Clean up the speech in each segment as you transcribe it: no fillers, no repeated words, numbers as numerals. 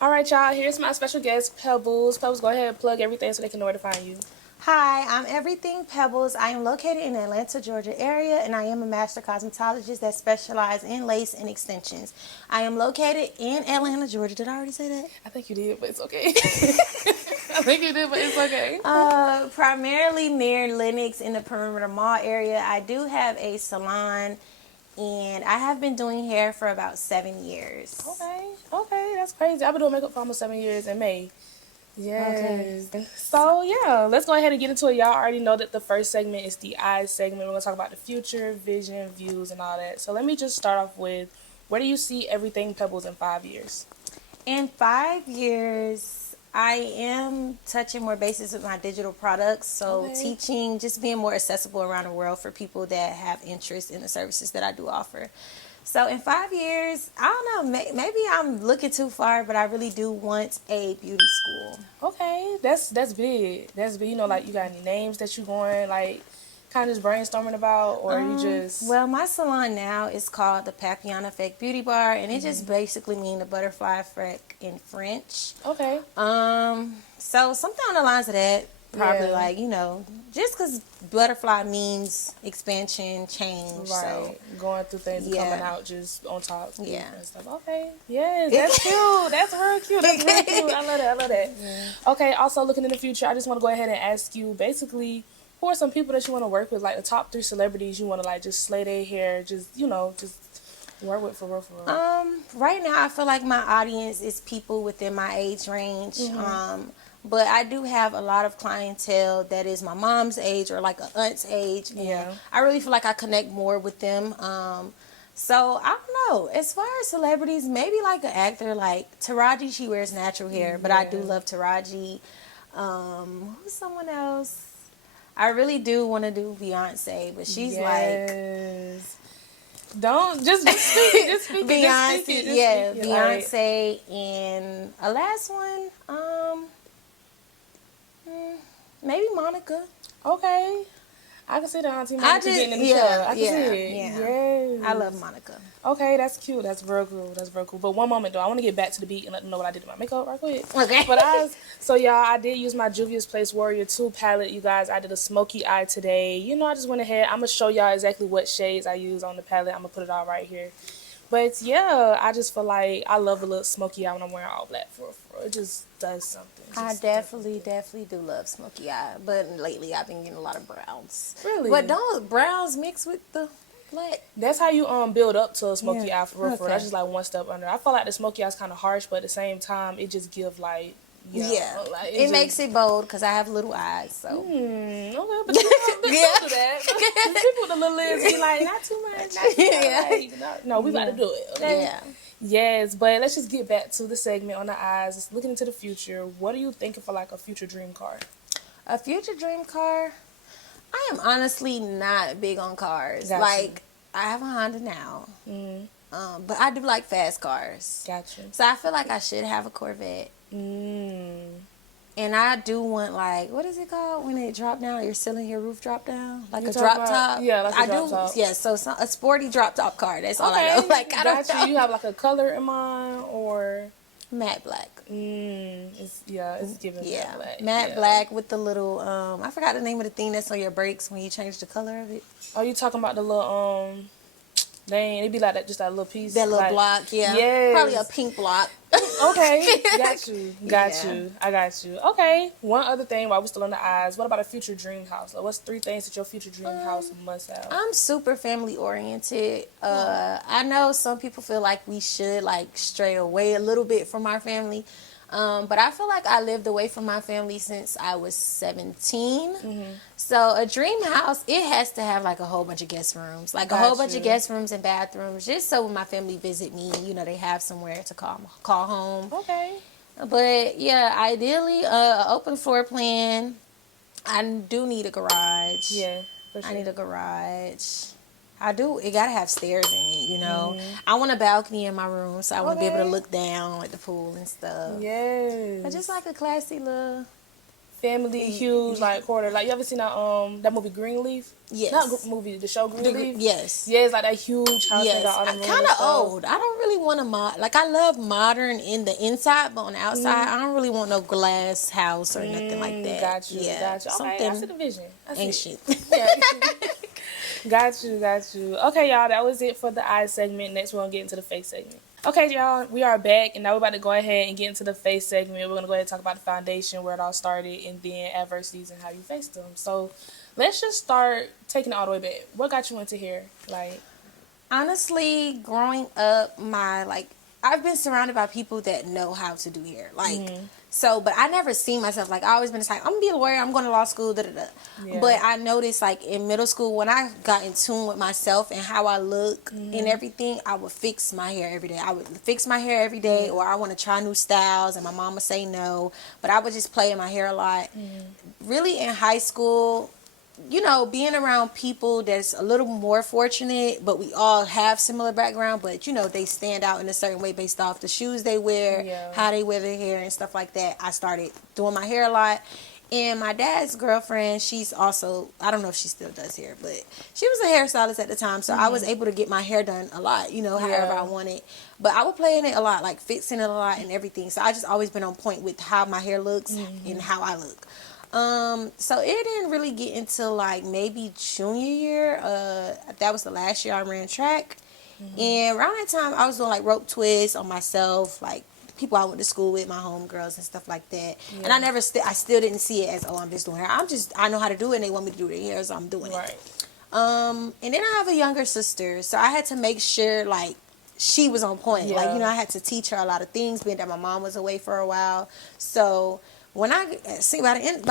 All right, y'all. Here's my special guest, Pebbles. Pebbles, go ahead and plug everything so they can know where to find you. Hi, I'm Everything Pebbles. I am located in the Atlanta, Georgia area, and I am a master cosmetologist that specializes in lace and extensions. I am located in Atlanta, Georgia. Did I already say that? I think you did, but it's okay. I think you did, but it's okay. Primarily near Lenox in the Perimeter Mall area. I do have a salon, and I have been doing hair for about 7 years. Okay, that's crazy. I've been doing makeup for almost 7 years in May. Okay. Yes. So, yeah, let's go ahead and get into it. Y'all already know that the first segment is the eyes segment. We're going to talk about the future, vision, views, and all that. So, let me just start off with, where do you see everything Pebbles in 5 years? In 5 years, I am touching more bases with my digital products. So Okay. teaching, just being more accessible around the world for people that have interest in the services that I do offer. So in 5 years, I don't know, maybe I'm looking too far, but I really do want a beauty school. Okay, that's big. That's big. Like, you got any names that you going, like, kind of just brainstorming about, or you just... Well, my salon now is called the Papillon Effect Beauty Bar, and it just basically means the butterfly effect in French. Okay. So something on the lines of that, probably Yeah. just because butterfly means expansion, change. Right. So Going through things and yeah. coming out just on top. Yeah. And stuff. Okay. Yes, that's cute. That's real cute. That's real cute. I love that. Yeah. Okay, also looking in the future, I just want to go ahead and ask you basically, who are some people that you want to work with, like the top 3 celebrities you want to like just slay their hair, just work with for real, for real. Right now, I feel like my audience is people within my age range. But I do have a lot of clientele that is my mom's age or like an aunt's age. And Yeah. I really feel like I connect more with them. So I don't know. As far as celebrities, maybe like an actor like Taraji. She wears natural hair, but I do love Taraji. Who's someone else? I really do want to do Beyonce, but she's Yes. Don't just speak it. Just speak it. Beyonce. Just speak it. Yeah, Speak it. Like, Beyonce, and a last one. Maybe Monica. okay. I can see the auntie I Monica just getting in the show. I can see yeah. it. Yeah. Yes. I love Monica. Okay, that's cute. That's real cool. That's real cool. But one moment though, I want to get back to the beat and let them know what I did to my makeup right quick. Okay. But so y'all, I did use my Juvia's Place Warrior 2 palette. You guys, I did a smoky eye today. I just went ahead. I'm gonna show y'all exactly what shades I use on the palette. I'm gonna put it all right here. But yeah, I just feel like I love a little smoky eye when I'm wearing all black for. It just does something. I definitely do love smoky eye, but lately I've been getting a lot of browns. Really? But don't browns mix with the black? That's how you build up to a smoky Yeah. eye for real. Okay. That's just like one step under. I feel like the smoky eye is kind of harsh, but at the same time, it just give like like, it makes it bold because I have little eyes. So Okay, but you don't do that. People with the little lips be like, not too much. Not too much. Like, no, we got to do it. Okay? yeah. Yes, but let's just get back to the segment on the eyes. Just looking into the future. What are you thinking for like a future dream car? A future dream car? I am honestly not big on cars. Gotcha. Like, I have a Honda now. But I do like fast cars. Gotcha. So I feel like I should have a Corvette. And I do want, like, what is it called when it drop down? Your ceiling, your roof drop down? Like You a talking drop about- top? yeah, like a I drop do, top. yeah, so a sporty drop top car. That's all Okay, I know. Like, I don't know. You have like a color in mind or... Matte black. It's giving Yeah, matte black. matte Yeah. black with the little, I forgot the name of the thing that's on your brakes when you change the color of it. Are you talking about the little, it'd be like that, just that little piece? That little like, block, yeah. Yes. Probably a pink block. Okay, got you. Yeah. I got you. Okay, one other thing while we're still on the eyes, what about a future dream house? Like, what's 3 things that your future dream house must have? I'm super family oriented. I know some people feel like we should like stray away a little bit from our family. But I feel like I lived away from my family since I was 17. So a dream house, it has to have like a whole bunch of guest rooms, like a whole bunch of guest rooms and bathrooms, just so when my family visit me, they have somewhere to call home. Okay. But yeah, ideally, open floor plan. I do need a garage. Yeah, for sure. I need a garage. I do. It gotta have stairs in it, I want a balcony in my room, so I want to be able to look down at the pool and stuff. Yes. I just like a classy little family, huge, like quarter. Like you ever seen that movie Greenleaf? Yes. Not movie, the show Greenleaf. Yes. Yeah, it's like that huge house and Yes, got all the rooms kind and of stuff. old. I don't really want to like I love modern in the inside, but on the outside, I don't really want no glass house or nothing like that. Got you, Yeah, got you. Okay, I see the vision. I see ancient. Yeah. Got you, got you. Okay, y'all, that was it for the eye segment. Next, we're gonna get into the face segment. Okay, y'all, we are back, and now we're about to go ahead and get into the face segment. We're gonna go ahead and talk about the foundation, where it all started, and then adversities and how you faced them. So, let's just start taking it all the way back. What got you into hair? Like, Honestly, growing up, I've been surrounded by people that know how to do hair. So, but I never seen myself, like, I always been like, I'm gonna be a lawyer, I'm going to law school, da da da. Yeah. But I noticed, like, in middle school, when I got in tune with myself and how I look and everything, I would fix my hair every day. I would fix my hair every day, or I want to try new styles, and my mom would say no. But I would just play in my hair a lot. Really, in high school, you know, being around people that's a little more fortunate, but we all have similar background, but you know, they stand out in a certain way based off the shoes they wear, how they wear their hair and stuff like that. I started doing my hair a lot. And my dad's girlfriend, she's also, I don't know if she still does hair, but she was a hairstylist at the time, so I was able to get my hair done a lot, you know, however I wanted. But I would play in it a lot, like fixing it a lot and everything. So I just always been on point with how my hair looks and how I look. So it didn't really get into like maybe junior year. That was the last year I ran track. And around that time I was doing like rope twists on myself, like people I went to school with, my homegirls and stuff like that. And I still didn't see it as, oh, I'm just doing hair. I know how to do it and they want me to do their hair, so I'm doing it. And then I have a younger sister, so I had to make sure like she was on point. Like, you know, I had to teach her a lot of things, being that my mom was away for a while. So when by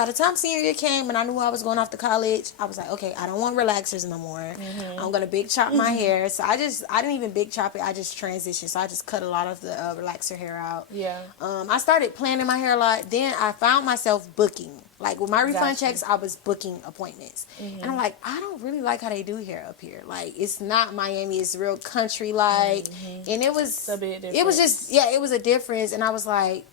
the time senior year came and I knew I was going off to college, I was like, okay, I don't want relaxers no more. I'm gonna big chop my hair. So I didn't even big chop it. I just transitioned. So I just cut a lot of the relaxer hair out. I started planning my hair a lot. Then I found myself booking. Like with my refund checks, I was booking appointments. And I'm like, I don't really like how they do hair up here. Like, it's not Miami, it's real country like. And it was a difference. And I was like,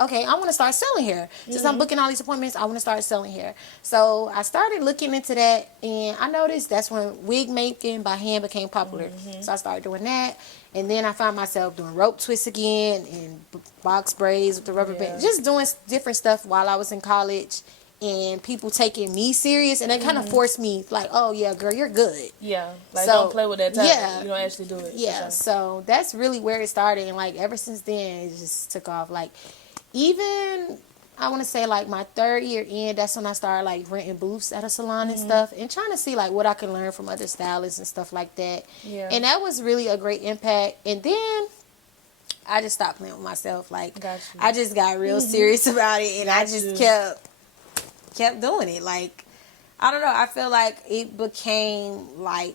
okay, I want to start selling hair. Since I'm booking all these appointments, I want to start selling hair. So I started looking into that, and I noticed that's when wig making by hand became popular. So I started doing that, and then I found myself doing rope twists again and box braids with the rubber band, just doing different stuff while I was in college. And people taking me serious, and they kind of forced me, like, oh yeah, girl, you're good. Like, so, don't play with that talent. You don't actually do it. So that's really where it started, and like ever since then, it just took off. Like, even I want to say like my third year in, that's when I started like renting booths at a salon and stuff, and trying to see like what I can learn from other stylists and stuff like that. And that was really a great impact. And then I just stopped playing with myself. Like, I just got real serious about it, and I just kept doing it. Like, I don't know, I feel like it became like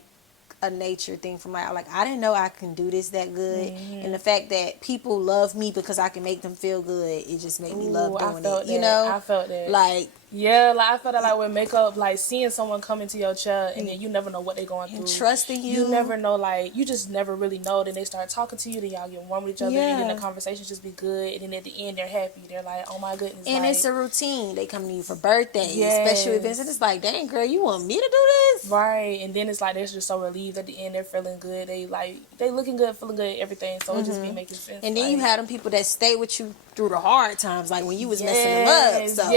a nature thing for my, like, I didn't know I can do this that good. And the fact that people love me because I can make them feel good, it just made me love doing it. You know, I felt that. Like, like I felt that, like with makeup, like seeing someone come into your chair and then you never know what they're going through. Trusting you. You never know, like, you just never really know. Then they start talking to you, then y'all get warm with each other, and then the conversation just be good. And then at the end, they're happy. They're like, oh my goodness. And like, it's a routine. They come to you for birthdays, special events, and it's like, dang, girl, you want me to do this? Right. And then it's like they're just so relieved at the end. They're feeling good. They looking good, feeling good, everything. So it just be making sense. And then you had them people that stay with you through the hard times, like when you was messing them up. So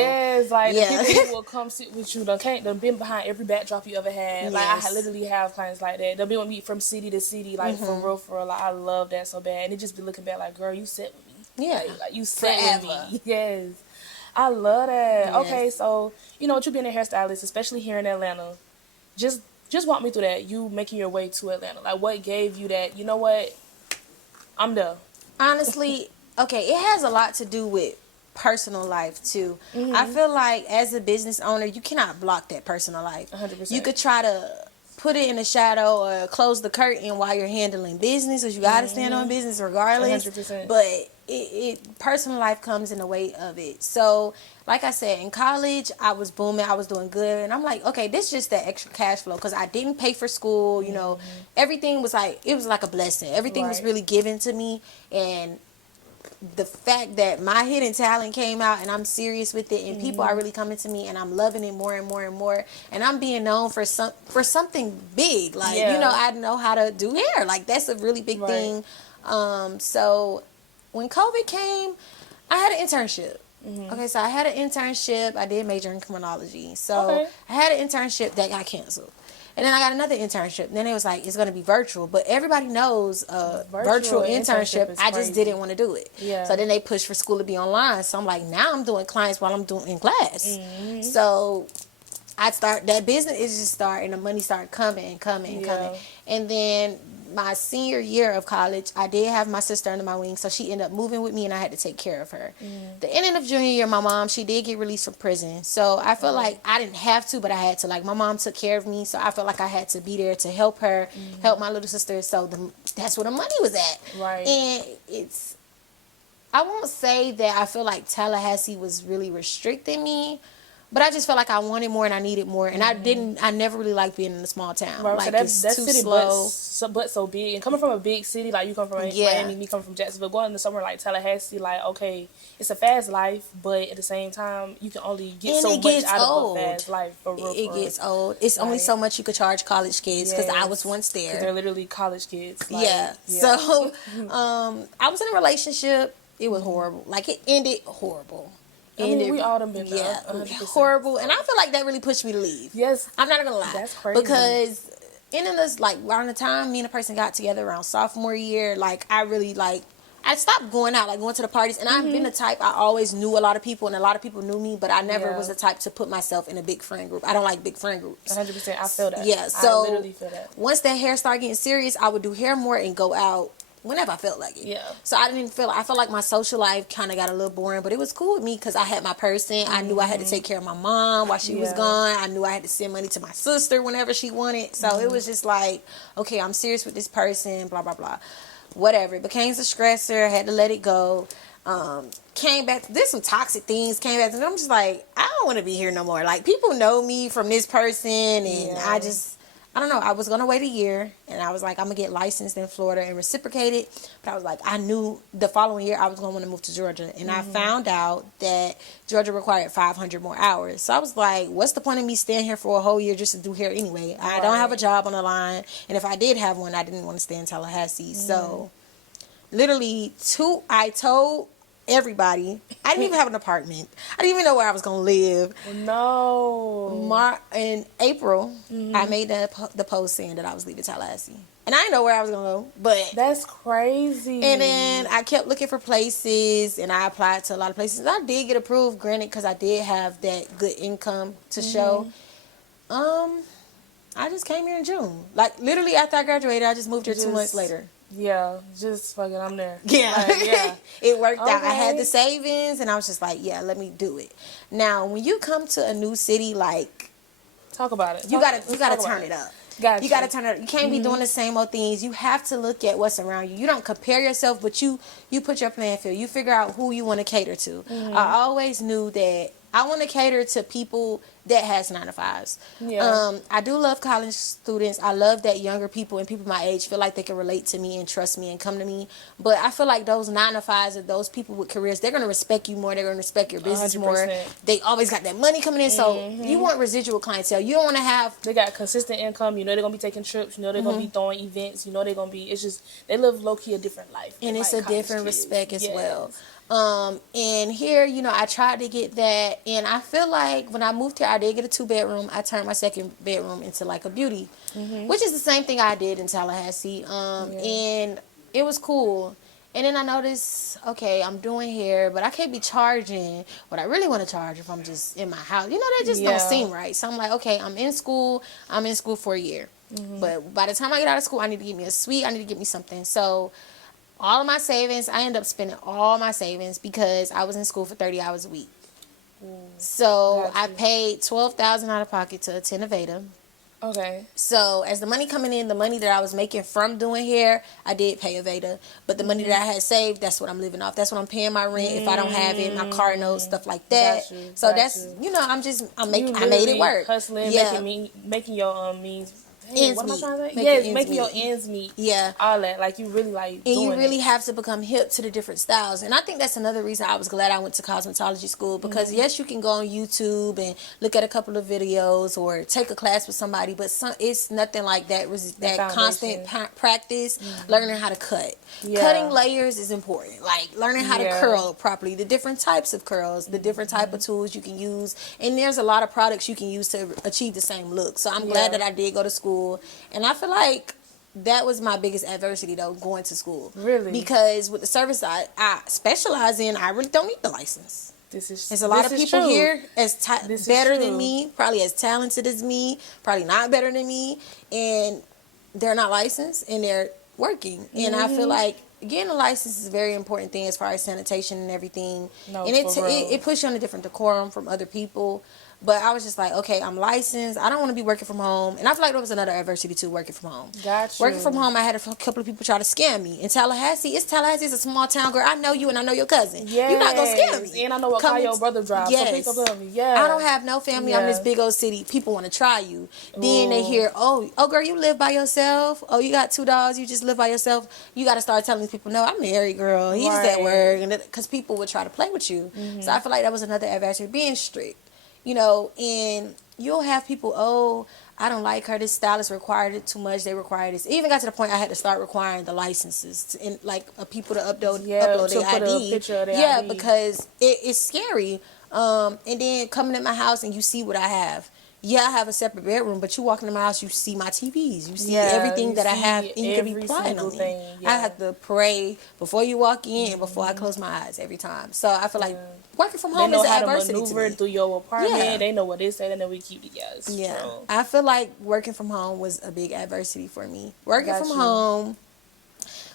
the people who will come sit with you. They've been behind every backdrop you ever had. Like, I literally have clients like that. They'll be with me from city to city, like for real. Like, I love that so bad. And it just be looking back like, girl, you sit with me. Like you sit with me. Yes. I love that. Okay, so you know what, you being a hairstylist, especially here in Atlanta, just walk me through that. You making your way to Atlanta. Like, what gave you that, you know what, I'm there? Honestly, okay, it has a lot to do with personal life too. I feel like as a business owner, you cannot block that personal life. 100%. You could try to put it in the shadow or close the curtain while you're handling business, because you got to stand on business regardless. 100%. But it personal life comes in the way of it. So like I said, in college, I was booming, I was doing good, and I'm like, okay, this is just that extra cash flow, because I didn't pay for school, you know, everything was like, it was like a blessing. Everything was really given to me, and the fact that my hidden talent came out and I'm serious with it and people are really coming to me and I'm loving it more and more and more and I'm being known for something big. Like, you know, I know how to do hair. Like, that's a really big thing. So when COVID came, I had an internship. Okay, so I had an internship. I did major in criminology. So I had an internship that got canceled. And then I got another internship. And then it was like, it's going to be virtual. But everybody knows virtual internship. I just didn't want to do it. So then they pushed for school to be online. So I'm like, now I'm doing clients while I'm doing in class. So that business is just starting. The money started coming and coming and coming. And then my senior year of college, I did have my sister under my wing, so she ended up moving with me, and I had to take care of her. The ending of junior year, my mom, she did get released from prison, so I felt like I didn't have to, but I had to. Like, my mom took care of me, so I felt like I had to be there to help her, help my little sister, so that's where the money was at. And I won't say that I feel like Tallahassee was really restricting me, but I just felt like I wanted more and I needed more, and I never really liked being in a small town. Right, like, so it's that too city slow. but so big, and coming from a big city, like you come from Miami, me coming from Jacksonville, going to somewhere like Tallahassee, like, okay, it's a fast life, but at the same time, you can only get so much out of a fast life. It gets old. It's only so much you could charge college kids, because I was once there. Because they're literally college kids. Like, So I was in a relationship. It was horrible. Like, it ended horrible. I mean, we all done been there. Horrible. And I feel like that really pushed me to leave. Yes. I'm not gonna lie. That's crazy. Because in this, like, around the time me and a person got together around sophomore year, like, I really, like, I stopped going out, like, going to the parties. And I've been the type, I always knew a lot of people, and a lot of people knew me, but I never was the type to put myself in a big friend group. I don't like big friend groups. 100%. I feel that. Yeah, so I literally feel that. Once that hair started getting serious, I would do hair more and go out whenever I felt like it. Yeah. So I felt like my social life kind of got a little boring, but it was cool with me because I had my person. I knew I had to take care of my mom while she was gone. I knew I had to send money to my sister whenever she wanted. So it was just like, okay, I'm serious with this person, blah, blah, blah. Whatever. It became a stressor. I had to let it go. Came back, did some toxic things, came back, and I'm just like, I don't want to be here no more. Like, people know me from this person, and I don't know. I was going to wait a year, and I was like, I'm going to get licensed in Florida and reciprocate it. But I was like, I knew the following year I was going to want to move to Georgia. And I found out that Georgia required 500 more hours. So I was like, what's the point of me staying here for a whole year just to do hair anyway? I don't have a job on the line. And if I did have one, I didn't want to stay in Tallahassee. So literally, I told everybody. I didn't even have an apartment. I didn't even know where I was going to live. No. In April, I made the post saying that I was leaving Tallahassee. And I didn't know where I was going to go. But that's crazy. And then I kept looking for places, and I applied to a lot of places. I did get approved, granted, because I did have that good income to show. I just came here in June. Like, literally after I graduated, I just moved here 2 months later. Yeah, just fucking, I'm there. Yeah. Like, It worked out. I had the savings, and I was just like, yeah, let me do it. Now, when you come to a new city, like, talk about it. You gotta turn it up. You gotta turn it up. You can't be doing the same old things. You have to look at what's around you. You don't compare yourself, but you put your plan field. You figure out who you want to cater to. I always knew that I want to cater to people that has 9 to 5s. I do love college students. I love that younger people and people my age feel like they can relate to me and trust me and come to me. But I feel like those 9 to 5s or those people with careers, they're going to respect you more. They're going to respect your business 100%. More. They always got that money coming in. So you want residual clientele. You don't want to have... They got consistent income. You know they're going to be taking trips. You know they're going to be throwing events. You know they're going to be... It's just... They live low-key a different life. And it's a different respect as well. And here, you know, I tried to get that, and I feel like when I moved here, I did get a 2-bedroom. I turned my 2nd bedroom into like a beauty, which is the same thing I did in Tallahassee. And it was cool. And then I noticed, okay, I'm doing hair, but I can't be charging what I really want to charge if I'm just in my house. You know, that just don't seem right. So I'm like, okay, I'm in school for a year. But by the time I get out of school, I need to get me a suite. I need to get me something. So all of my savings, I ended up spending all my savings because I was in school for 30 hours a week. So I paid $12,000 out of pocket to attend Aveda. Okay. So as the money coming in, the money that I was making from doing hair, I did pay Aveda. But the money that I had saved, that's what I'm living off. That's what I'm paying my rent if I don't have it, my car notes, stuff like that. So that's, you know, I made it work. Hustling, making your means Dang, what am I trying to say? Making Yes, ends making your meet. ends meet. Yeah. All that. Like, you really, like, And you doing really it. have to become hip to the different styles. And I think that's another reason I was glad I went to cosmetology school. Because, yes, you can go on YouTube and look at a couple of videos or take a class with somebody. But it's nothing like that. That constant practice, learning how to cut. Yeah. Cutting layers is important. Like, learning how to curl properly. The different types of curls. The different type of tools you can use. And there's a lot of products you can use to achieve the same look. So I'm glad that I did go to school. And I feel like that was my biggest adversity, though, going to school. Really? Because with the service I specialize in, I really don't need the license. There's a lot of people here better than me, probably as talented as me, probably not better than me, and they're not licensed, and they're working. And I feel like getting a license is a very important thing as far as sanitation and everything. No, and it puts you on a different decorum from other people. But I was just like, okay, I'm licensed. I don't want to be working from home. And I feel like there was another adversity, too, working from home. Gotcha. Working from home, I had a couple of people try to scam me. In Tallahassee, it's a small town, girl. I know you and I know your cousin. Yes. You're not going to scam me. And I know what car your brother drives. Yes. So please don't me. Yeah. I don't have no family on this big old city. People want to try you. Then they hear, oh, girl, you live by yourself. Oh, you got 2 dogs. You just live by yourself. You got to start telling people, no, I'm married, girl. He's at work. Because people would try to play with you. So I feel like that was another adversity, being strict. You know, and you'll have people, oh, I don't like her. This stylist required it too much. They required this. It even got to the point I had to start requiring the licenses and like people to upload their ID. A picture of their ID. Because it's scary. And then coming in my house and you see what I have. Yeah, I have a separate bedroom, but you walk into my house, you see my TVs. You see everything that I have, and you can be prying on me. I have to pray before you walk in and before I close my eyes every time. So I feel like working from home is an adversity to me. They know how to maneuver through your apartment. Yeah. They know what they say, and then we keep the yes. Yeah, I feel like working from home was a big adversity for me. Working from home.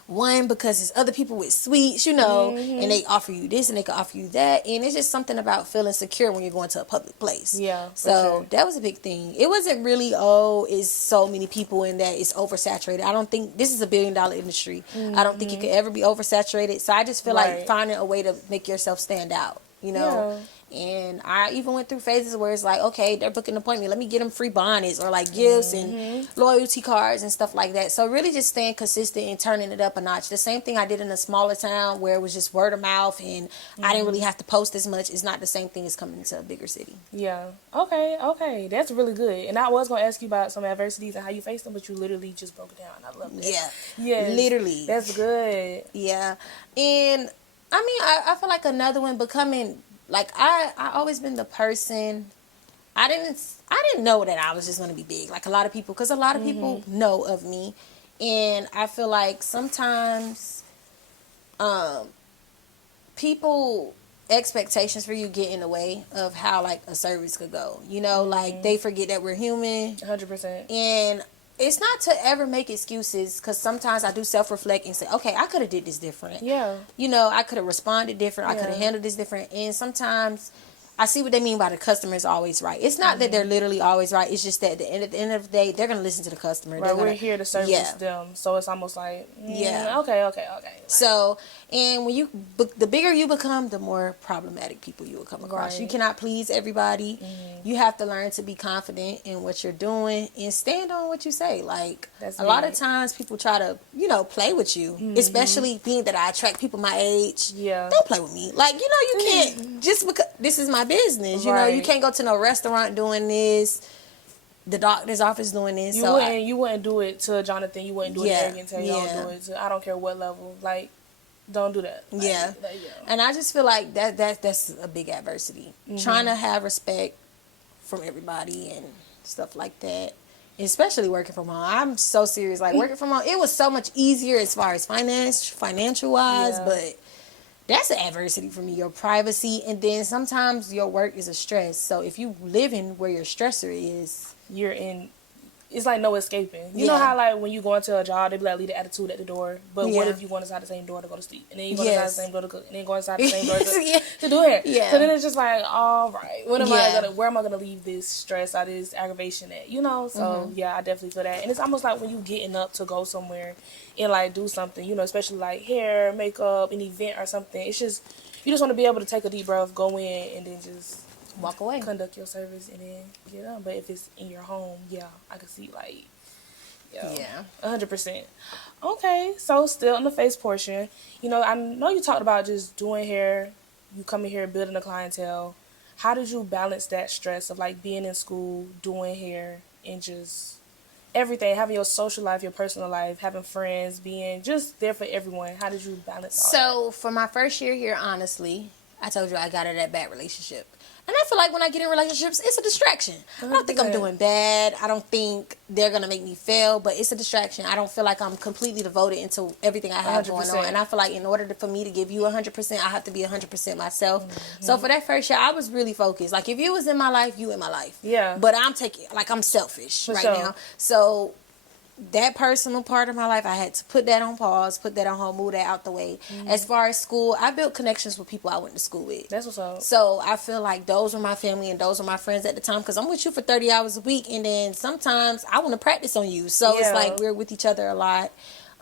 One, because there's other people with suites, you know, and they offer you this and they can offer you that. And it's just something about feeling secure when you're going to a public place. Yeah. So that was a big thing. It wasn't really, it's so many people in that it's oversaturated. I don't think this is $1 billion industry. I don't think it could ever be oversaturated. So I just feel like finding a way to make yourself stand out, you know. Yeah. And I even went through phases where it's like, okay, they're booking an appointment. Let me get them free bonnets or like gifts and loyalty cards and stuff like that. So really just staying consistent and turning it up a notch. The same thing I did in a smaller town where it was just word of mouth and I didn't really have to post as much. It's not the same thing as coming to a bigger city. Yeah. Okay. That's really good. And I was going to ask you about some adversities and how you faced them, but you literally just broke it down. I love that. Yeah. Literally. That's good. Yeah. And I mean, I feel like another one becoming... Like, I always been the person, I didn't know that I was just going to be big. Like, a lot of people, because a lot of people know of me. And I feel like sometimes people, expectations for you get in the way of how, like, a service could go. You know, like, they forget that we're human. 100%. And... it's not to ever make excuses, because sometimes I do self-reflect and say, okay, I could have did this different. Yeah. You know, I could have responded different. I could have handled this different. And sometimes I see what they mean by the customer is always right. It's not that they're literally always right. It's just that at the end of the day, they're going to listen to the customer. Right, we're here to service them. So it's almost like, okay. Like, so, and when the bigger you become, the more problematic people you will come across. You cannot please everybody. You have to learn to be confident in what you're doing and stand on what you say. Like, a lot of times people try to, you know, play with you, especially being that I attract people my age. Yeah. Don't play with me. Like, you know, you can't, just because this is my business. You know, you can't go to no restaurant doing this. The doctor's office doing this. You wouldn't do it to Jonathan. You wouldn't do it to Eric and Terry. You don't do it to, I don't care what level. Like, don't do that. Like, and I just feel like that's a big adversity. Trying to have respect from everybody and stuff like that. Especially working from home. I'm so serious. Like, working from home, it was so much easier as far as financial wise, but that's an adversity for me, your privacy. And then sometimes your work is a stress. So if you live in where your stressor is, you're in, it's like no escaping. You know how, like, when you go into a job, they be like, leave the attitude at the door. But what if you go inside the same door to go to sleep? And then you go inside the same door to cook. And then go inside the same door to do hair. So then it's just like, all right, where am I gonna leave this stress or this aggravation at? You know? So, I definitely feel that. And it's almost like when you getting up to go somewhere and, like, do something, you know, especially, like, hair, makeup, an event or something. It's just, you just want to be able to take a deep breath, go in, and then just walk away, conduct your service, and then get on. But if it's in your home, I can see, like, Yeah. 100%. Okay, so still in the face portion, I know you talked about just doing hair, you coming here building a clientele. How did you balance that stress of like being in school, doing hair, and just everything, having your social life, your personal life, having friends, being just there for everyone? How did you balance all that? So for my first year here, honestly, I told you I got out of that bad relationship. And I feel like when I get in relationships, it's a distraction. I don't think I'm 100%. doing bad. I don't think they're going to make me fail, but it's a distraction. I don't feel like I'm completely devoted into everything I have going on. 100%. And I feel like in order for me to give you 100%, I have to be 100% myself. So for that first year, I was really focused. Like if you was in my life, you in my life. Yeah. But I'm selfish For right sure. now. So that personal part of my life, I had to put that on pause, put that on hold, move that out the way. As far as school, I built connections with people I went to school with. That's what's up. So I feel like those were my family and those were my friends at the time, because I'm with you for 30 hours a week, and then sometimes I want to practice on you. So it's like we're with each other a lot.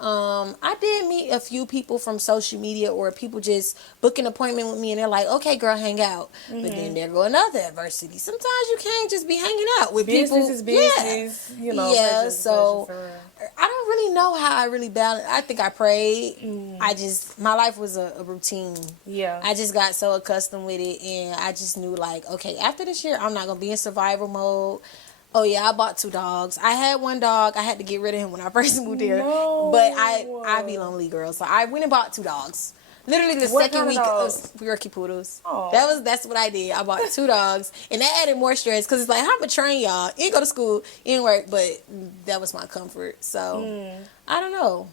I did meet a few people from social media, or people just book an appointment with me and they're like, okay, girl, hang out. But then there go another adversity. Sometimes you can't just be hanging out with Business people. is business, Yeah, pleasure is so pleasure, for real. I don't really know how I really balanced. I think I prayed. My life was a routine. Yeah. I just got so accustomed with it, and I just knew, like, okay, after this year, I'm not going to be in survival mode. Oh, yeah, I bought 2 dogs. I had 1 dog. I had to get rid of him when I first moved here. No. But I be lonely, girl. So I went and bought 2 dogs. Literally the What second kind of week dogs? of Yorkie Poodles. Aw. That's what I did. I bought 2 dogs, and that added more stress, because it's like, I'm going to train y'all. You ain't go to school, you ain't work, but that was my comfort. So, I don't know.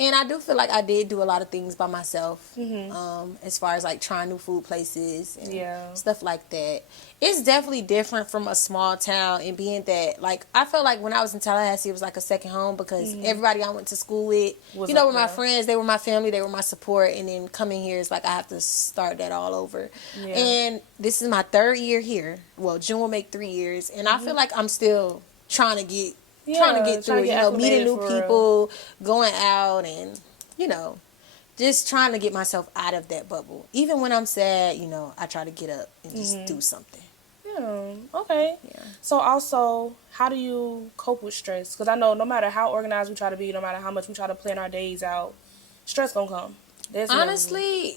And I do feel like I did do a lot of things by myself, as far as like trying new food places and stuff like that. It's definitely different from a small town, and being that, like, I felt like when I was in Tallahassee, it was like a second home, because everybody I went to school with, Was were up my there. friends, they were my family, they were my support, and then coming here is like I have to start that all over. Yeah. And this is my 3rd year here. Well, June will make 3 years, and I feel like I'm still trying to get through it, meeting new people, going out, and, just trying to get myself out of that bubble. Even when I'm sad, I try to get up and just do something. Yeah. Okay. Yeah. So also, how do you cope with stress? Because I know no matter how organized we try to be, no matter how much we try to plan our days out, stress gonna come. Honestly,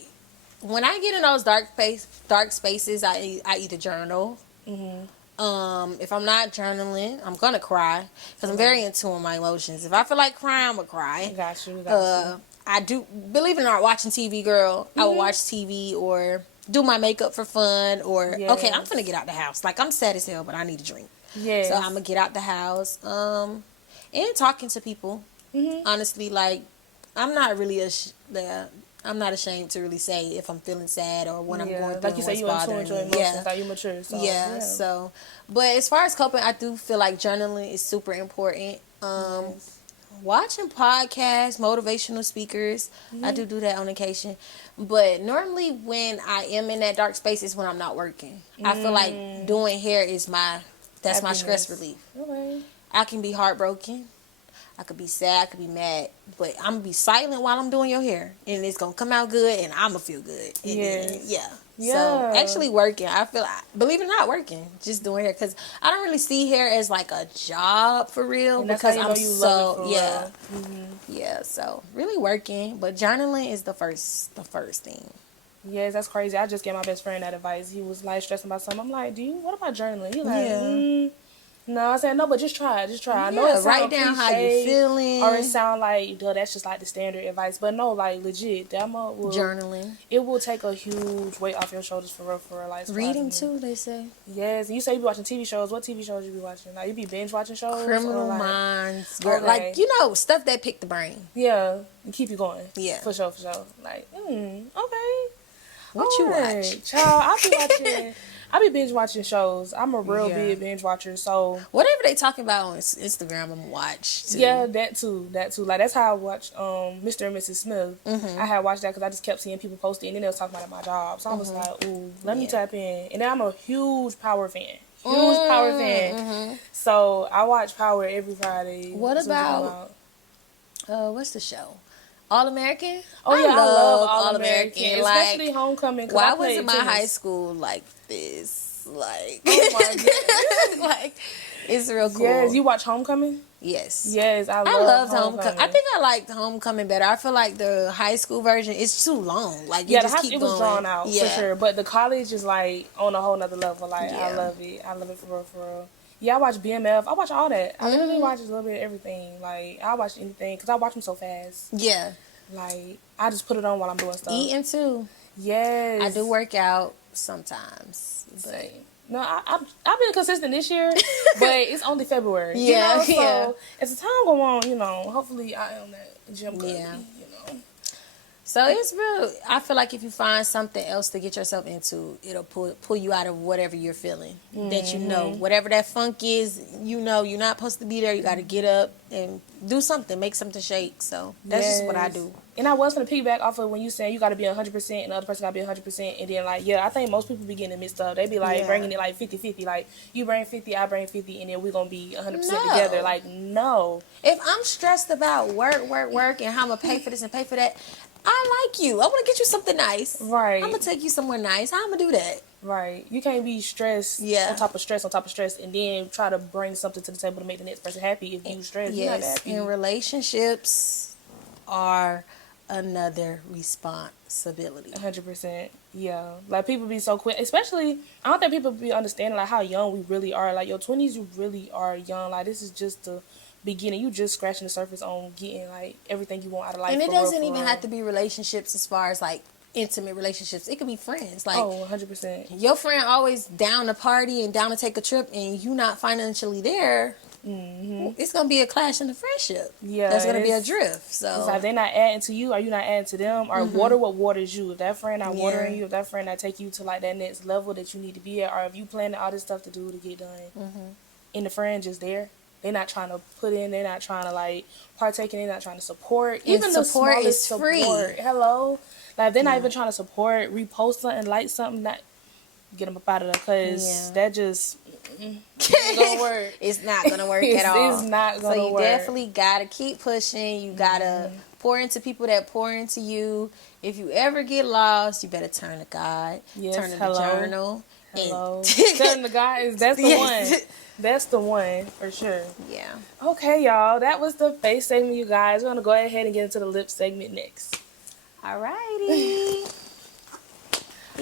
when I get in those dark spaces, I either journal. If I'm not journaling, I'm gonna cry, because I'm very in tune with my emotions. If I feel like crying, I'm gonna cry. Got you. I do, believe it or not, watching TV, girl. I will watch TV or do my makeup for fun, or okay, I'm finna get out the house. Like, I'm sad as hell, but I need a drink. Yes. So I'm gonna get out the house. And talking to people. Honestly, like, I'm not really I'm not ashamed to really say if I'm feeling sad or what I'm going through. Like you said, you in tune with your emotions, like you mature. So, So, but as far as coping, I do feel like journaling is super important. Watching podcasts, motivational speakers, I do that on occasion. But normally when I am in that dark space is when I'm not working. I feel like doing hair is my stress relief. Okay. I can be heartbroken. I could be sad, I could be mad, but I'm gonna be silent while I'm doing your hair, and it's gonna come out good, and I'm gonna feel good. And then, So actually working, I feel, believe it or not, working, just doing hair, because I don't really see hair as like a job for real, because I'm so really working, but journaling is the first thing. Yes, that's crazy. I just gave my best friend that advice. He was like stressing about something. I'm like, what about journaling? He like, no, I said no, but just try. I know it sounds write down how you feeling, or it sound like, duh, that's just like the standard advice. But no, like legit, that will journaling. It will take a huge weight off your shoulders for real. Like reading too, they say. Yes, you say you be watching TV shows. What TV shows you be watching? Like you be binge watching shows? Criminal Minds, girl. Like stuff that pick the brain. Yeah, and keep you going. Yeah, for sure. Like, okay. What you watch, child? I be binge watching shows. I'm a real big binge watcher, so whatever they talking about on Instagram, I'm gonna watch too. Yeah, that too. Like, that's how I watched Mr. and Mrs. Smith. I had watched that because I just kept seeing people posting, and then they was talking about it at my job. So I was like, ooh, let me tap in. And then I'm a huge Power fan. So I watch Power every Friday. What about what's the show? All American? Oh, yeah, I love All American. Especially Homecoming. Why was in my high school like this? Like, Oh my god. like, it's real cool. Yes, you watch Homecoming? Yes. Yes, I loved love Homecoming. I think I liked Homecoming better. I feel like the high school version is too long. Like, you Yeah, just keep it going. was drawn out for sure, but the college is like on a whole nother level. Like, I Yeah. love it. I love it for real, for real. Yeah, I watch BMF. I watch all that. I literally watch a little bit of everything. Like, I watch anything because I watch them so fast. Yeah. Like, I just put it on while I'm doing stuff. Eating too. Yes. I do work out sometimes. But Same. No, I've been consistent this year, but it's only February. Yeah, You know? So yeah. as the time go on, hopefully I am that gym girly, Yeah. So it's real. I feel like if you find something else to get yourself into, it'll pull you out of whatever you're feeling. That you know, whatever that funk is, you're not supposed to be there. You got to get up and do something, make something shake. So that's just what I do. And I was going to piggyback off of when you saying you got to be 100% and the other person got to be 100%. And then, like, I think most people be getting it mixed up. They be, like, bringing it, like, 50-50. Like, you bring 50, I bring 50, and then we're going to be 100% together. Like, no. If I'm stressed about work, and how I'm going to pay for this and pay for that, I like you. I want to get you something nice. Right. I'm going to take you somewhere nice. How I'm going to do that? Right. You can't be stressed on top of stress on top of stress and then try to bring something to the table to make the next person happy. If you stressed, you're not happy. And relationships are another responsibility. 100%. Yeah. Like, people be so quick. Especially, I don't think people be understanding, like, how young we really are. Like, your 20s, you really are young. Like, this is just the beginning. You just scratching the surface on getting, like, everything you want out of life. And it doesn't even have to be relationships as far as, like, intimate relationships. It could be friends. Like, 100%. Your friend always down to party and down to take a trip and you not financially there. It's going to be a clash in the friendship. Yeah. There's going to be a drift. So it's like, they're not adding to you, or you not adding to them, or water what waters you. If that friend not watering you, if that friend not take you to, like, that next level that you need to be at, or if you planning all this stuff to do to get done, and the friend just there, they're not trying to put in, they're not trying to, like, partake in, they're not trying to support. And even support the smallest is free. Hello? Like, if they're not even trying to support, repost something, like something, not get them up out of there, because that just ain't gonna work. It's not gonna work at all. It's not gonna work. So you definitely gotta keep pushing. You gotta pour into people that pour into you. If you ever get lost, you better turn to God. Yes, turn to the journal. Hello. Turn to God. That's the one. That's the one for sure. Yeah. Okay, y'all. That was the face segment, you guys. We're gonna go ahead and get into the lip segment next. Alrighty.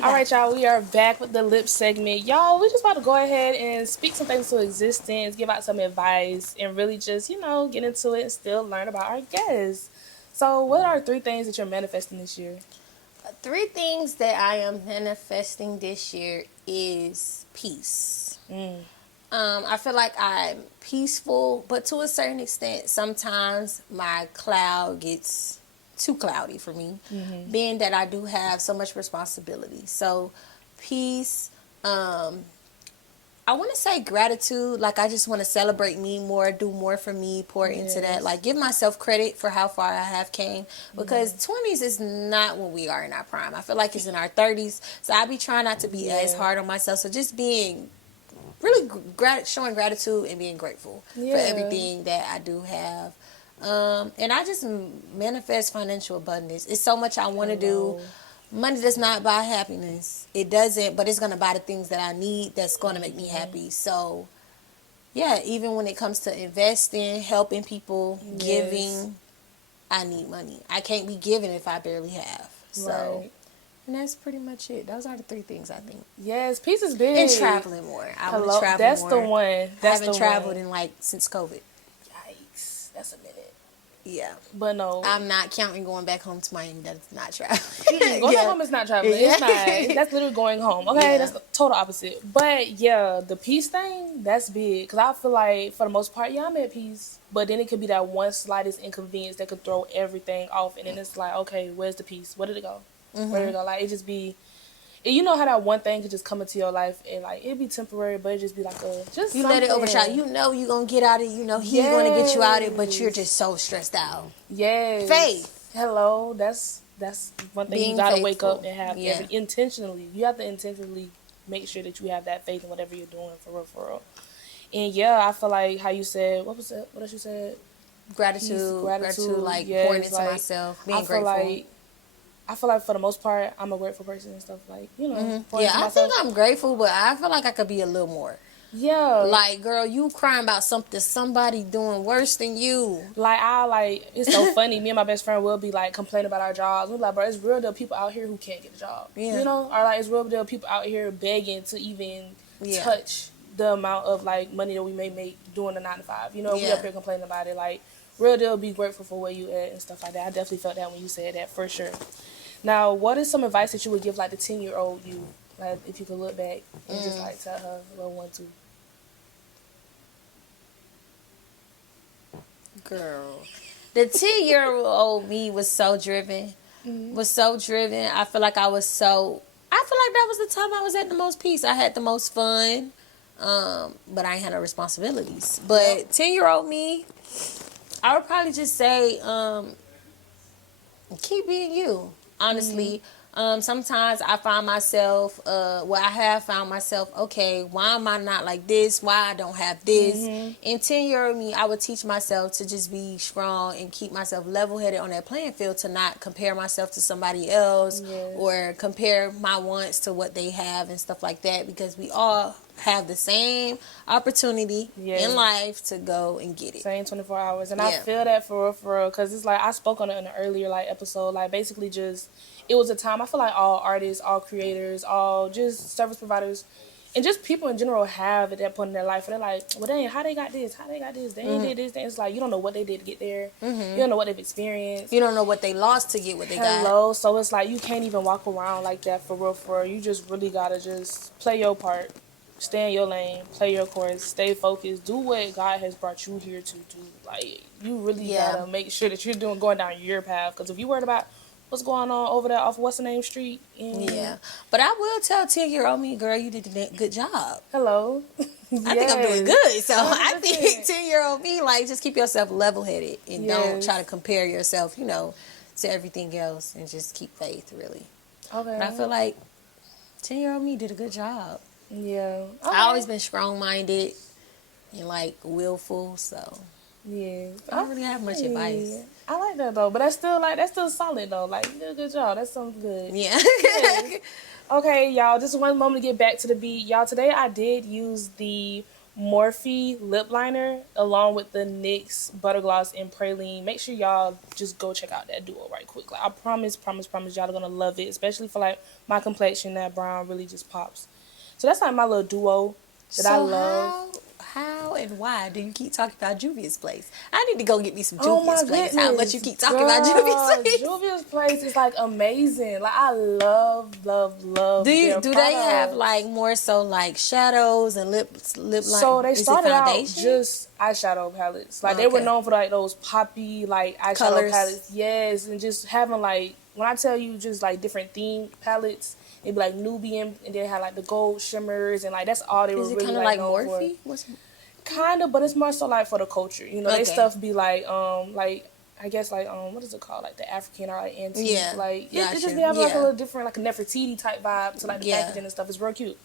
All right, y'all. We are back with the lip segment. Y'all, we just about to go ahead and speak some things to existence, give out some advice, and really just, get into it and still learn about our guests. So, what are 3 things that you're manifesting this year? 3 things that I am manifesting this year is peace. I feel like I'm peaceful, but to a certain extent, sometimes my cloud gets too cloudy for me, being that I do have so much responsibility. So peace, I want to say gratitude. Like, I just want to celebrate me more, do more for me, pour into that, like, give myself credit for how far I have came, because 20s is not when we are in our prime. I feel like it's in our 30s, so I be trying not to be as hard on myself. So just being really showing gratitude and being grateful for everything that I do have. And I just manifest financial abundance. It's so much I want to do. Money does not buy happiness. It doesn't, but it's going to buy the things that I need that's going to make me happy. So, yeah, even when it comes to investing, helping people, giving, I need money. I can't be giving if I barely have. So, and that's pretty much it. Those are the 3 things, I think. Yes, peace is big. And traveling more. I want to travel that's more. The one. I haven't traveled in, like, since COVID. Yikes. That's a minute. Yeah. But no. I'm not counting going back home to Miami. That's not traveling. Going back home is not traveling. It's not. That's literally going home. Okay? That's the total opposite. But, yeah, the peace thing, that's big. Because I feel like, for the most part, I'm at peace. But then it could be that one slightest inconvenience that could throw everything off. And then it's like, okay, where's the peace? Where did it go? Where did it go? Like, it just be... You know how that one thing could just come into your life and, like, it'd be temporary, but it just be like just you something. let it overshadow. You know you're going to get out of it. You know he's going to get you out of it, but you're just so stressed out. Yes. Faith. Hello. That's one thing Being you got to faithful. wake up and have intentionally. You have to intentionally make sure that you have that faith in whatever you're doing, for real. And, I feel like how you said, what was it? What else you said? Gratitude, like, yes, pouring into like, myself, being I feel grateful. like I feel like for the most part, I'm a grateful person and stuff. Like, pour Yeah, into I think myself. I'm grateful, but I feel like I could be a little more. Yeah. Like, girl, you crying about somebody doing worse than you. It's so funny. Me and my best friend will be like complaining about our jobs. We're like, bro, it's real deal people out here who can't get a job. Yeah. Or like it's real deal people out here begging to even Yeah. touch the amount of like money that we may make doing the 9 to 5. We Yeah. up here complaining about it. Like, real deal, be grateful for where you at and stuff like that. I definitely felt that when you said that, for sure. Now, what is some advice that you would give like the 10-year-old you, like if you could look back and just like tell her what one, two? Girl, the 10-year-old me was so driven. I feel like that was the time I was at the most peace. I had the most fun, but I ain't had no responsibilities. But 10-year-old me, I would probably just say, keep being you. Honestly, sometimes I find myself, I have found myself, okay, why am I not like this? Why I don't have this? In 10-year-old me, I would teach myself to just be strong and keep myself level-headed on that playing field, to not compare myself to somebody else or compare my wants to what they have and stuff like that, because we all have the same opportunity in life to go and get it. Same 24 hours. And I feel that for real, because it's like I spoke on it in an earlier like episode, like basically just, it was a time, I feel like all artists, all creators, all just service providers, and just people in general have at that point in their life, where they're like, well, dang, how they got this? They ain't did this. It's like, you don't know what they did to get there. You don't know what they've experienced. You don't know what they lost to get what they got. So it's like, you can't even walk around like that for real. You just really gotta just play your part. Stay in your lane, play your course, stay focused, do what God has brought you here to do. Like, you really gotta make sure that you're going down your path. Because if you're worried about what's going on over there off what's the name street, but I will tell 10-year-old me, girl, you did a good job. Hello. I think I'm doing good. So 100%. I think 10-year-old me, like, just keep yourself level-headed and don't try to compare yourself, to everything else, and just keep faith, really. Okay. But I feel like 10-year-old me did a good job. Yeah. Okay. I always been strong-minded and like willful, so I don't really have much advice. I like that though, but that's still solid though. Like, you did a good job. That's something good. Yeah. Okay, y'all. Just one moment to get back to the beat, y'all. Today I did use the Morphe lip liner along with the NYX Butter Gloss and Praline. Make sure y'all just go check out that duo right quick. Like, I promise y'all are gonna love it, especially for like my complexion. That brown really just pops. So that's like my little duo that I love. How and why do you keep talking about Juvia's Place? I need to go get me some Juvia's Place. How much you keep talking about Juvia's Place? Juvia's Place is like amazing. Like, I love Do they have like more so like shadows and lip line? So they started out just eyeshadow palettes. Like, they were known for like those poppy like eyeshadow colors. Palettes. Yes, and just having like, when I tell you just like different theme palettes, it'd be like Nubian, and they had like the gold shimmers, and like that's all they were really like known for. Is it kind of like Morphe? Kind of, but it's more so like for the culture. They stuff be like I guess like what is it called? Like the African or like antique. Yeah. Like it just be having like a little different, like a Nefertiti type vibe to like the packaging and stuff. It's real cute.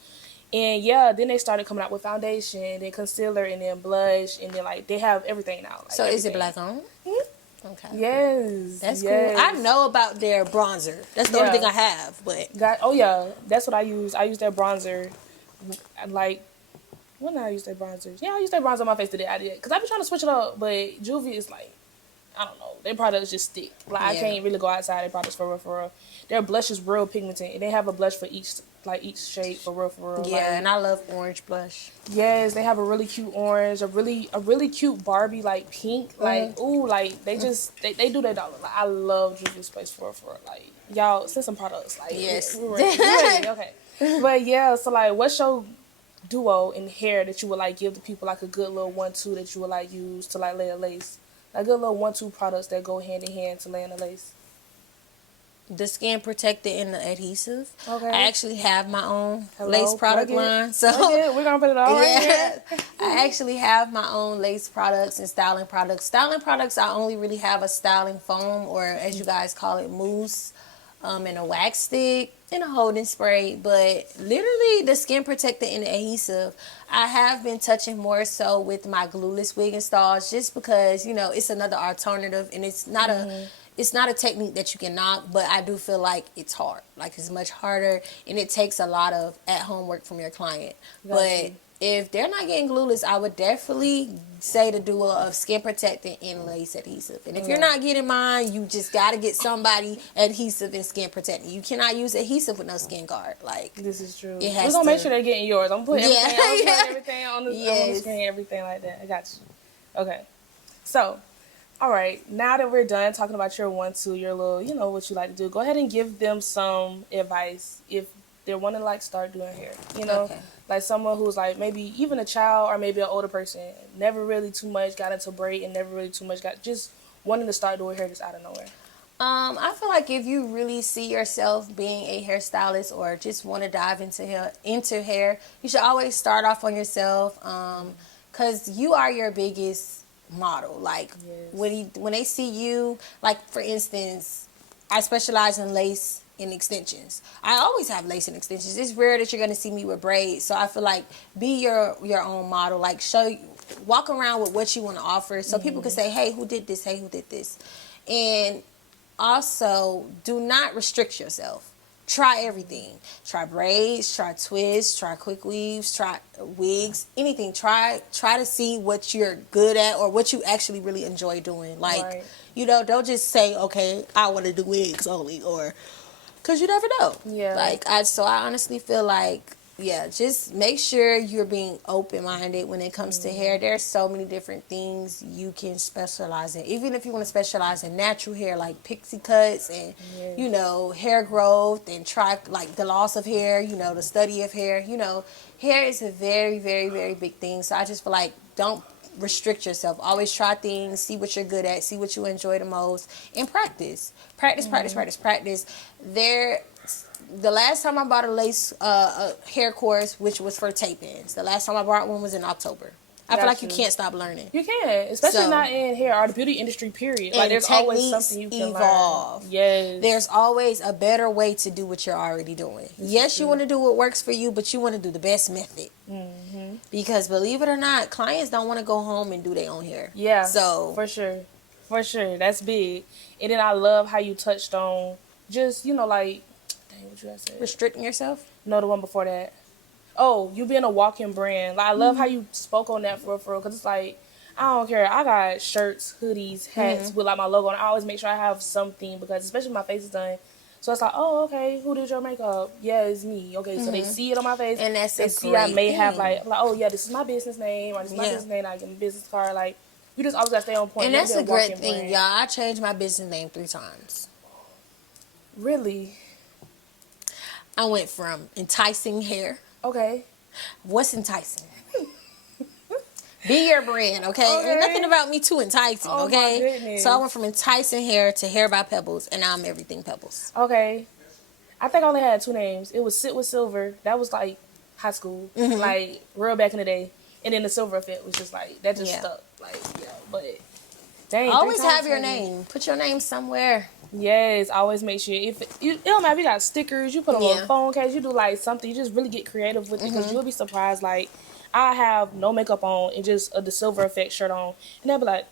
And then they started coming out with foundation, then concealer, and then blush, and then like they have everything now. Like, so is it black on? Mm-hmm. Okay. Yes. That's cool. I know about their bronzer. That's the only thing I have. But that's what I use. I use their bronzer. Like, when did I use their bronzers? Yeah, I used their bronzer on my face today. I did, because I've been trying to switch it up, but Juvia is like, I don't know. Their products just stick. Like, I can't really go outside their products for real. Their blush is real pigmented, and they have a blush for each shade for real. Yeah, and I love orange blush. Yes, they have a really cute orange, a really cute Barbie like pink. Like, ooh, like they just they do their dollar. Like, I love Juvia's Place for real. Like, y'all send some products. Like, yes, we're ready. Okay. But yeah, so like, what's your duo in hair that you would like give the people, like a good little 1-2 that you would like use to like lay a lace? Like, good little 1-2 products that go hand in hand to lay in a lace. The Skin Protector and the adhesive. Okay. I actually have my own Hello, lace product line. So we're gonna put it all right here. I actually have my own lace products and styling products. Styling products, I only really have a styling foam, or as you guys call it, mousse, and a wax stick and a holding spray. But literally the Skin Protector and the adhesive, I have been touching more so with my glueless wig installs, just because, it's another alternative, and it's not it's not a technique that you can knock, but I do feel like it's hard. Like it's much harder, and it takes a lot of at-home work from your client. But if they're not getting glueless, I would definitely say to do a skin protectant and lace adhesive. And if you're not getting mine, you just got to get somebody adhesive and skin protectant. You cannot use adhesive with no skin guard. Like, this is true. We're going to make sure they're getting yours. I'm putting everything on the Yes. screen, everything like that. I got you. Okay. So, all right. Now that we're done talking about your 1-2, your little, you know, what you like to do, go ahead and give them some advice if they want to, like, start doing hair. You know? Okay. Like someone who's like maybe even a child or maybe an older person, never really too much got into braid and never really too much got just wanting to start doing hair just out of nowhere. I feel like if you really see yourself being a hairstylist or just want to dive into hair, you should always start off on yourself, because you are your biggest model. Like when they see you, like for instance, I specialize in lace and extensions. I always have lace and extensions. It's rare that you're going to see me with braids. So I feel like be your own model. Like walk around with what you want to offer so people can say, hey, who did this? Hey, who did this? And also, do not restrict yourself. Try everything. Try braids, try twists, try quick weaves, try wigs, anything. Try to see what you're good at or what you actually really enjoy doing. Like, you know, don't just say, okay, I want to do wigs only, or because you never know. Yeah. Like, I honestly feel like, yeah, just make sure you're being open-minded when it comes to hair. There's so many different things you can specialize in. Even if you want to specialize in natural hair, like pixie cuts and, you know, hair growth, and try, like, the loss of hair, you know, the study of hair. You know, hair is a very, very, very big thing. So I just feel like don't restrict yourself. Always try things, see what you're good at, see what you enjoy the most, and practice. Practice. The last time I bought a lace hair course, which was for tape-ins, the last time I bought one was in October. I feel like you can't stop learning. You can't, especially not in hair or the beauty industry, period. Like, there's always something you can learn. Yes. There's always a better way to do what you're already doing. Yes, you want to do what works for you, but you want to do the best method. Because believe it or not, clients don't want to go home and do their own hair. Yeah. So For sure. That's big. And then I love how you touched on just, you know, like, dang, what you guys said? Restricting yourself? No, the one before that. Oh, you being a walking brand. Like, I love how you spoke on that for real, because it's like, I don't care. I got shirts, hoodies, hats with like my logo on. I always make sure I have something, because especially when my face is done. So it's like, oh, okay, who did your makeup? Yeah, it's me. Okay, so they see it on my face. And that's they see I may have like, oh yeah, this is my business name, or this is my business name. I give them a business card. Like, you just always gotta stay on point. And that's a great thing, y'all. I changed my business name 3 times. Really? I went from enticing hair. Okay. What's enticing? Be your brand, okay? Ain't nothing about me too enticing, okay? My goodness. So I went from enticing hair to Hair by Pebbles, and now I'm everything Pebbles. Okay. I think I only had 2 names. It was Sit with Silver. That was like high school, like real back in the day. And then the Silver Effect was just like, that just stuck. Like, yeah, but dang. Always have your name. Put your name somewhere. Yes, always make sure. If it don't matter if you got stickers, you put them on a phone case, you do like something, you just really get creative with it, because you'll be surprised. Like, I have no makeup on and just the Silver Effect shirt on, and they'll be like,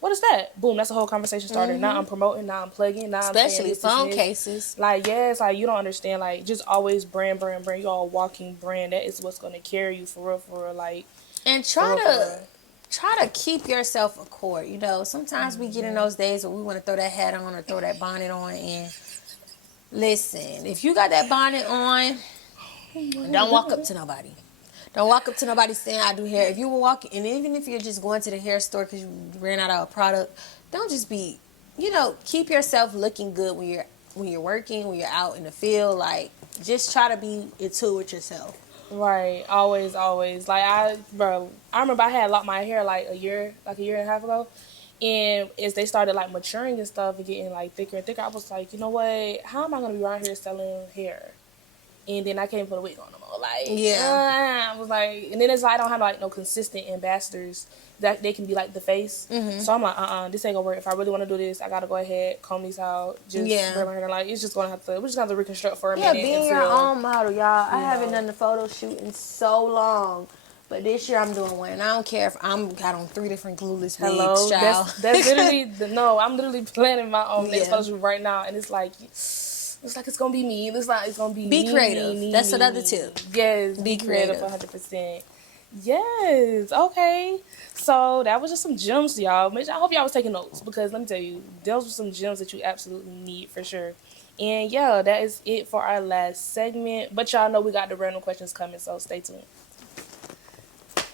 what is that? Boom, that's the whole conversation starter. Now I'm promoting, now I'm plugging, now I'm especially phone cases. Like, yes, like, you don't understand. Like, just always brand. You all walking brand. That is what's gonna carry you for real. Like, and try to keep yourself a cord. You know, sometimes we get in those days where we want to throw that hat on or throw that bonnet on. And listen, if you got that bonnet on, don't walk up to nobody. Don't walk up to nobody saying, I do hair. If you were walking, and even if you're just going to the hair store because you ran out of a product, don't just be, you know, keep yourself looking good when you're working, when you're out in the field. Like, just try to be into it yourself. Right, always. Like, I remember I had locked my hair like a year and a half ago, and as they started like maturing and stuff and getting like thicker and thicker, I was like, you know what? How am I gonna be around here selling hair? And then I can't put a wig on no more. Like, I was like, and then it's like I don't have like no consistent ambassadors that they can be like the face. So I'm like, this ain't gonna work. If I really want to do this, I gotta go ahead, comb these out, just wear my hair. Like, it's just gonna have to. We're just gonna have to reconstruct for a minute. Yeah, being your own model, y'all. I haven't done the photo shoot in so long. But this year I'm doing one. And I don't care if I'm got on 3 different glueless Hello, wigs, child. that's literally no. I'm literally planning my next Yeah. photo shoot right now, and it's like it's gonna be me. It looks like it's gonna be Be me, creative. me, That's me, another me. tip. Yes, Be be creative creative. 100%. Yes, okay. So that was just some gems, y'all. I hope y'all was taking notes because let me tell you, those were some gems that you absolutely need for sure. And yeah, that is it for our last segment. But y'all know we got the random questions coming, so stay tuned.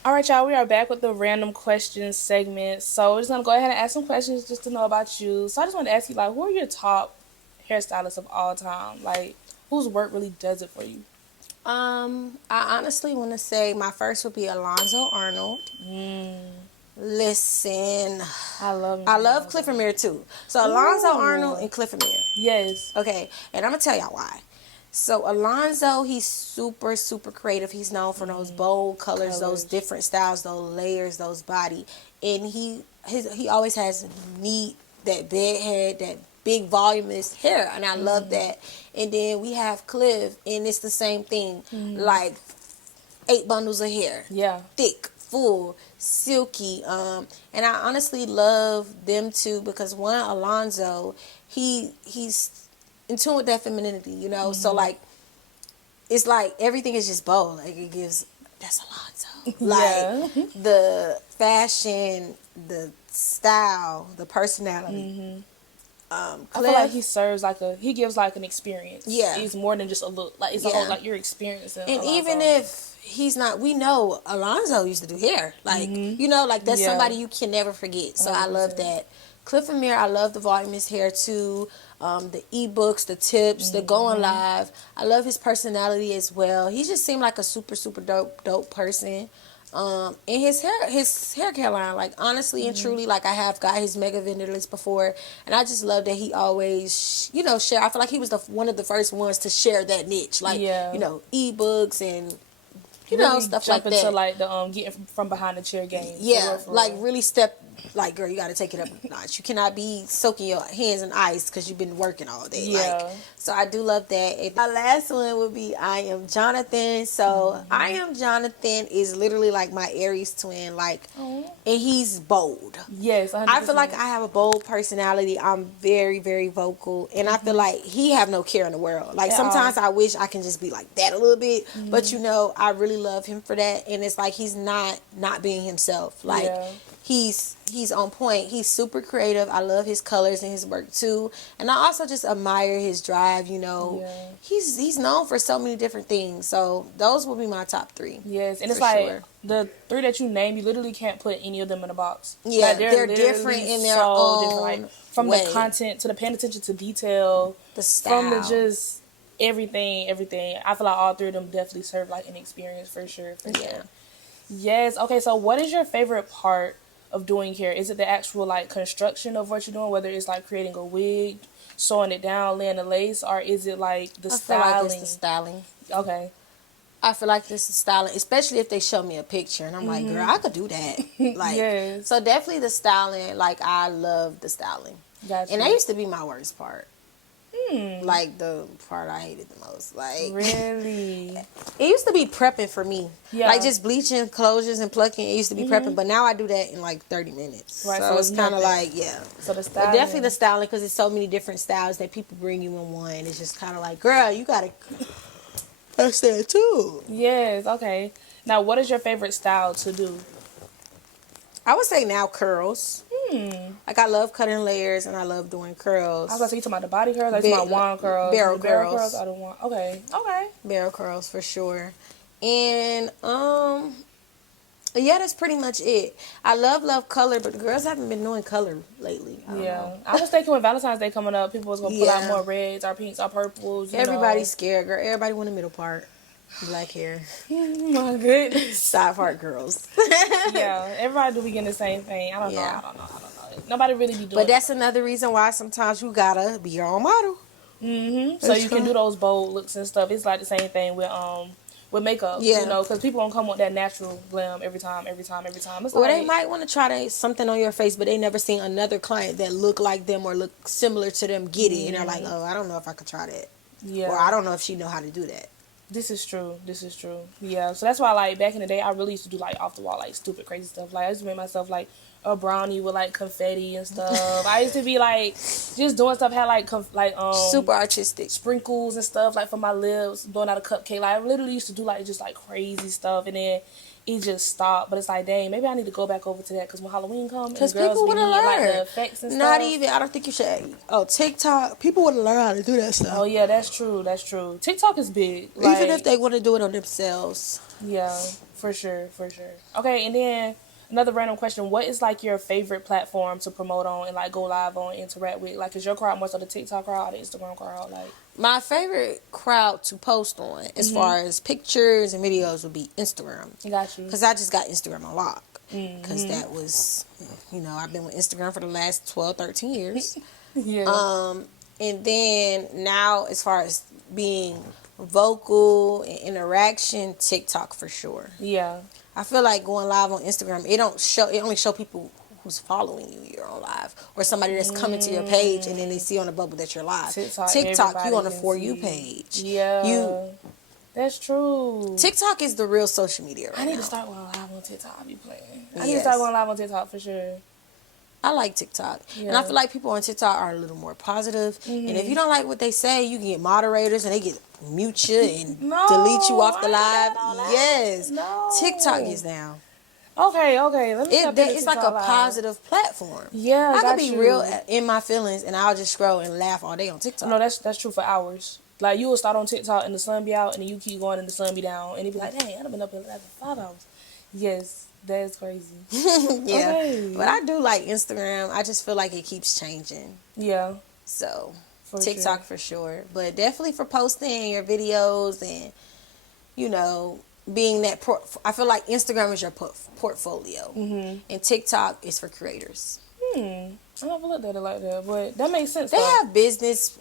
All right, y'all, we are back with the random questions segment. So we're just gonna go ahead and ask some questions just to know about you. So I just want to ask you, like, who are your top hairstylists of all time? Like, whose work really does it for you? I honestly want to say my first would be Alonzo Arnold. Listen, I love I him. love Cliff Amir too. So Alonzo Arnold Ooh. and Cliff Amir. Yes. Okay, and I'm gonna tell y'all why. So Alonzo, he's super, super creative. He's known for those bold colors, those different styles, those layers, those body, and he always has neat that bed head, that big voluminous hair, and I love that. And then we have Cliff, and it's the same thing, like 8 bundles of hair, Yeah. thick, full, silky. And I honestly love them too because one, Alonzo, he's in tune with that femininity, you know. So like, it's like everything is just bold. Like it gives that's Alonzo. Yeah. Like the fashion, the style, the personality. I feel like he gives like an experience. Yeah. It's more than just a look. Like it's a whole, like you're experiencing. And Alonzo. even if he's not, we know Alonzo used to do hair. Like, you know, like that's somebody you can never forget. So I love that. Cliff Amir, I love the voluminous hair too. The ebooks, the tips, the going live. I love his personality as well. He just seemed like a super, super dope person. And his hair care line, like honestly and truly, like I have got his mega vendor list before, and I just love that he always, you know, share. I feel like he was one of the first ones to share that niche, like you know, ebooks and you know, stuff like jump into that. like the getting from behind the chair game. Yeah, for like real. really step. Like, girl, you got to take it up a notch. You cannot be soaking your hands in ice because you've been working all day. Yeah. Like, so I do love that. And my last one would be I Am Jonathan. So I Am Jonathan is literally like my Aries twin. Like, and he's bold. Yes, 100%. I feel like I have a bold personality. I'm very, very vocal. And I feel like he have no care in the world. Like, sometimes I wish I can just be like that a little bit. But, you know, I really love him for that. And it's like he's not being himself. Like, he's on point. He's super creative. I love his colors and his work too. And I also just admire his drive, you know. Yeah. He's known for so many different things. So those will be my top 3. Yes, and it's like the 3 that you named, you literally can't put any of them in a box. Yeah, like, they're different in their own different. Like, from way. the content to the paying attention to detail, The style. from the just everything. I feel like all 3 of them definitely serve like an experience for sure. Yeah. Yes. Okay. So, what is your favorite part of doing hair? Is it the actual like construction of what you're doing, whether it's like creating a wig, sewing it down, laying the lace, or is it like the styling? I feel like it's the styling. Okay. I feel like this is styling, especially if they show me a picture and I'm like, girl, I could do that. Like, Yes. So definitely the styling. Like, I love the styling. Gotcha. And that used to be my worst part. Like, the part I hated the most. Like, really? it used to be prepping for me. Yeah. Like, just bleaching closures and plucking, it used to be prepping. But now I do that in like 30 minutes. Right, So it's kind of nothing. like, yeah. So the But styling. definitely the styling, because there's so many different styles that people bring you in one. It's just kind of like, girl, you got to... That's that too. Yes. Okay. Now, what is your favorite style to do? I would say now curls. Like, I love cutting layers and I love doing curls. I was about to say, you talking about the body curls, or you talking about wand curls? Barrel Barrel curls. I don't want. Okay. Okay. Barrel curls for sure. And yeah, that's pretty much it. I love color, but the girls haven't been doing color lately. I don't know. I was thinking with Valentine's Day coming up, people was gonna pull out more reds, or pinks, or purples. Everybody's scared, girl. Everybody want the middle part. Black hair. My goodness. Side part girls. Yeah, everybody do be getting the same thing. I don't know. Nobody really be doing. But that's another reason why sometimes you gotta be your own model. So you can do those bold looks and stuff. It's like the same thing with makeup. Yeah. You know, because people don't come with that natural glam every time. It's Or like, they might want to try something on your face, but they never seen another client that look like them or look similar to them get it, and they're like, oh, I don't know if I could try that. Yeah. Or I don't know if she know how to do that. This is true. This is true. Yeah. So that's why, like, back in the day, I really used to do, like, off the wall, like, stupid, crazy stuff. Like, I used to make myself, like, a brownie with, like, confetti and stuff. I used to be, like, just doing stuff, had, like, Super artistic. sprinkles and stuff, like, for my lips, doing out a cupcake. Like, I literally used to do, like, just, like, crazy stuff. And then it just stopped. But it's like, dang, maybe I need to go back over to that. Because when Halloween comes, Because girls people be would have needing, like, the learned. effects and Not stuff. even, I don't think you should. Oh, TikTok, people would have learned how to do that stuff. Oh, yeah, that's true. That's true. TikTok is big. Like, Even if they want to do it on themselves. yeah, for sure, for sure. Okay, and then another random question. What is, like, your favorite platform to promote on and, like, go live on, interact with? Like, is your crowd more so the TikTok crowd or the Instagram crowd? Like, My favorite crowd to post on, as far as pictures and videos, would be Instagram. got you. Because I just got Instagram on lock. Because that was, I've been with Instagram for the last 12, 13 years. Yeah. And then now, as far as being vocal and interaction, TikTok for sure. Yeah. I feel like going live on Instagram, it only show people who's following you're on live, or somebody that's coming to your page and then they see on the bubble that you're live. TikTok you on the For You page. Yeah. That's true. TikTok is the real social media right now. I need to start going live on TikTok. I be playing. I need to Yes. start going live on TikTok for sure. I like TikTok. And I feel like people on TikTok are a little more positive. And if you don't like what they say, you can get moderators and they get mute you and delete you off the live. Yes. No. TikTok is now. Okay. Let me It's like a positive platform. Yeah, I could be real in my feelings and I'll just scroll and laugh all day on TikTok. No, that's true for hours. Like, you will start on TikTok and the sun be out and then you keep going and the sun be down. And you be like, dang, I've been up here like for 5 hours. Yes, that's crazy. Yeah. Okay. But I do like Instagram. I just feel like it keeps changing. Yeah. So, For TikTok sure. for sure. But definitely for posting your videos and, being that... I feel like Instagram is your portfolio. And TikTok is for creators. I never looked at it like that, but that makes sense. They though. have business...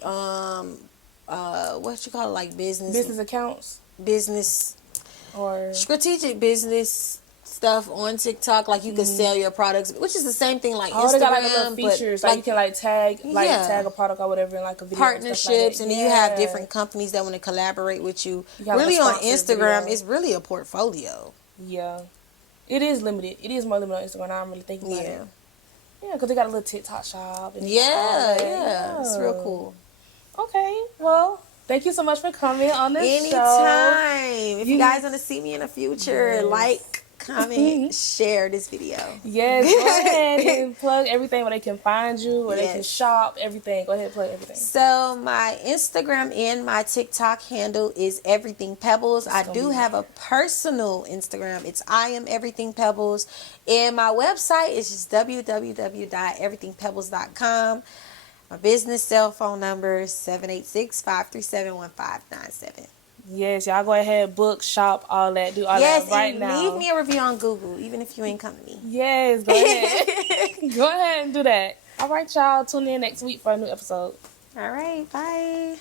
what you call it? Like business accounts business... or strategic business stuff on TikTok, like you can sell your products, which is the same thing like Instagram. They got like little features, but like you can like tag a product or whatever in like a video. Partnerships, and then you have different companies that want to collaborate with you. got Really like on Instagram, it's really a portfolio. Yeah, it is limited. It is more limited on Instagram. I'm really thinking about it. Yeah, because they got a little TikTok shop. And Yeah, it's real cool. Okay, well, thank you so much for coming on this show. Anytime. If you guys want to see me in the future, like, comment, share this video. Yes, go ahead and plug everything where they can find you, where they can shop, everything. Go ahead and plug everything. So my Instagram and my TikTok handle is Everything Pebbles. I do have a personal Instagram. It's IamEverythingPebbles. And my website is just www.everythingpebbles.com. My business cell phone number is 786-537-1597. Yes, y'all go ahead, book, shop, all that. Do all that right now. Leave me a review on Google, even if you ain't coming to me. Yes, go ahead. Go ahead and do that. All right, y'all. Tune in next week for a new episode. All right, bye.